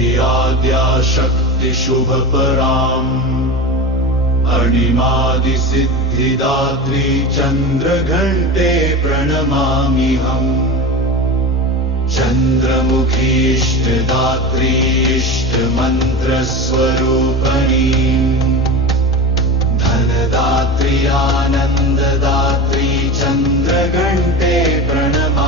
हि आद्याशक्ति शुभपराम् अणिमादिसिद्धिदात्री चन्द्रघण्टे प्रणमाम्यहम् चन्द्रमुखीष्टदात्री इष्टमन्त्रस्वरूपिणी धनदात्री आनन्ददात्री चन्द्रघण्टे प्रणमाम्यहम्